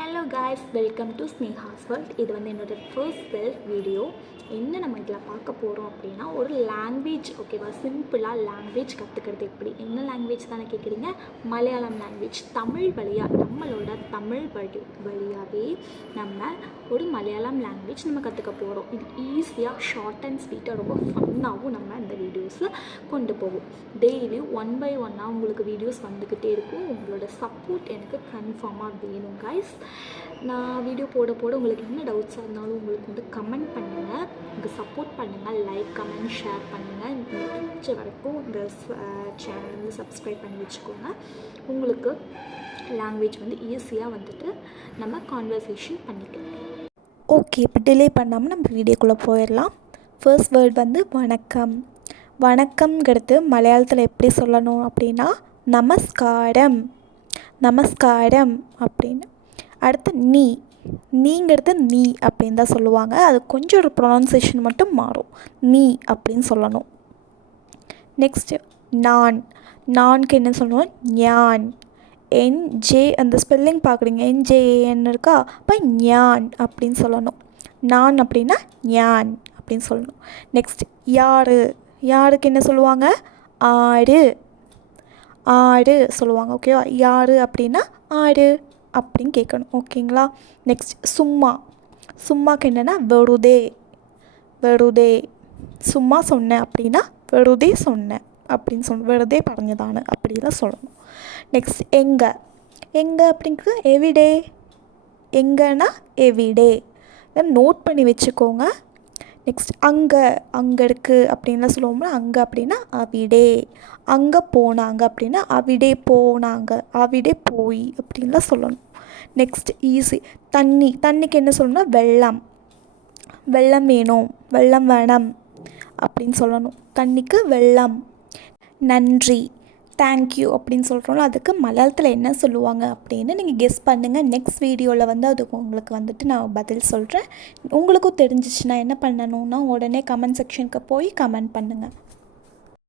Hello guys, welcome to Sneha's world. இது வந்து என்னோடய ஃபர்ஸ்ட் செல்ஃப் வீடியோ. என்ன நம்ம இதில் பார்க்க போகிறோம் அப்படின்னா, ஒரு லாங்குவேஜ், ஓகேவா? சிம்பிளாக லாங்குவேஜ் கற்றுக்கிறது எப்படி, என்ன லாங்குவேஜ் தானே கேட்குறீங்க? மலையாளம் லாங்குவேஜ். தமிழ் வழியாக, நம்மளோட தமிழ் வழியாகவே நம்ம ஒரு மலையாளம் லாங்குவேஜ் நம்ம கற்றுக்க போகிறோம். இது ஈஸியாக, ஷார்ட் அண்ட் ஸ்வீட்டாக, ரொம்ப ஃபன்னாகவும் நம்ம இந்த வீடியோஸில் கொண்டு போவோம். டெய்லி 1 by 1 உங்களுக்கு வீடியோஸ் வந்துக்கிட்டே இருக்கும். உங்களோட சப்போர்ட் எனக்கு கன்ஃபார்மாக வேணும் கைஸ். நான் வீடியோ போட உங்களுக்கு என்ன டவுட்ஸாக இருந்தாலும் உங்களுக்கு வந்து கமெண்ட் பண்ணுங்கள், உங்களுக்கு சப்போர்ட் பண்ணுங்கள், லைக், கமெண்ட், ஷேர் பண்ணுங்கள். முடிஞ்ச வரைக்கும் இந்த சேனல் வந்து சப்ஸ்கிரைப் பண்ணி வச்சுக்கோங்க. உங்களுக்கு லாங்குவேஜ் வந்து ஈஸியாக வந்துட்டு நம்ம கான்வர்சேஷன் பண்ணிக்கலாம். ஓகே, இப்போ டிலே பண்ணாமல் நம்ம வீடியோக்குள்ளே போயிடலாம். ஃபர்ஸ்ட் வேர்ட் வந்து வணக்கம். வணக்கம்ங்கிறது மலையாளத்தில் எப்படி சொல்லணும் அப்படின்னா நமஸ்காரம். நமஸ்காரம் அப்படின்னு. அடுத்து நீங்கிறது நீ அப்படின்னு தான் சொல்லுவாங்க. அது கொஞ்சம் ஒரு ப்ரொனன்சியேஷன் மட்டும் மாறும். நீ அப்படின்னு சொல்லணும். நெக்ஸ்ட்டு நான்க்கு என்ன சொல்லணும்? ஞான். என்ஜே அந்த ஸ்பெல்லிங் பார்க்குறீங்க, என்ஜேஎன் இருக்கா, அப்போ ஞான் அப்படின்னு சொல்லணும். நான் அப்படின்னா ஞான் அப்படின்னு சொல்லணும். நெக்ஸ்ட் யாருக்கு என்ன சொல்லுவாங்க? ஆறு சொல்லுவாங்க. ஓகேவா? யார் அப்படின்னா ஆறு அப்படின்னு கேட்கணும். ஓகேங்களா? நெக்ஸ்ட் சும்மாக்கு என்னென்னா வெறுதே. சும்மா சொன்னேன் அப்படின்னா வெறுதே சொன்னேன் அப்படின்னு வெறுதே പറഞ്ഞതാണ് அப்படிலாம் சொல்லணும். நெக்ஸ்ட் எங்கே அப்படிங்கிறது எவிடே. எங்கன்னா எவிடே. நோட் பண்ணி வச்சுக்கோங்க. நெக்ஸ்ட் அங்கே இருக்குது அப்படின்லாம் சொல்லுவோம்னா அங்கே அப்படின்னா அவிடே. அங்கே போனாங்க அப்படின்னா அவிடே போனாங்க, அவிடே போய் அப்படின்லாம் சொல்லணும். Next easy. தண்ணிக்கு என்ன சொல்லணும்னா வெள்ளம் வேணும், வெள்ளம் வேணும் அப்படின்னு சொல்லணும். தண்ணிக்கு வெள்ளம். நன்றி, தேங்க்யூ அப்படின்னு சொல்கிறோம்ல, அதுக்கு மலையாளத்தில் என்ன சொல்லுவாங்க அப்படின்னு நீங்கள் கெஸ் பண்ணுங்கள். நெக்ஸ்ட் வீடியோவில் வந்து அதுக்கு உங்களுக்கு வந்துட்டு நான் பதில் சொல்கிறேன். உங்களுக்கும் தெரிஞ்சிச்சுன்னா என்ன பண்ணணுன்னா உடனே கமெண்ட் செக்ஷனுக்கு போய் கமெண்ட் பண்ணுங்கள்.